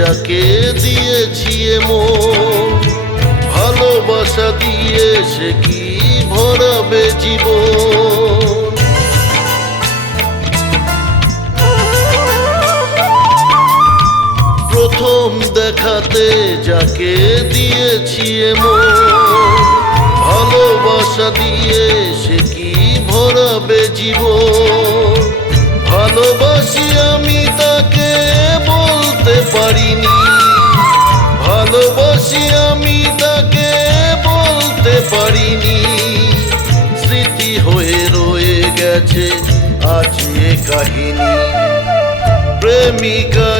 যাকে দিয়েছি মন, ভালোবাসা দিয়ে সে কি ভরাবে জীবন। প্রথম দেখাতে যাকে দিয়েছি মন, ভালোবাসা দিয়ে সে কি ভরাবে জীবন। ভালোবাসি আমি তাকে বলতে পারিনি, ভালোবাসি আমি তাকে বলতে পারিনি। স্মৃতি হয়ে রয়ে গেছে আজ এ কাহিনী। প্রেমিকা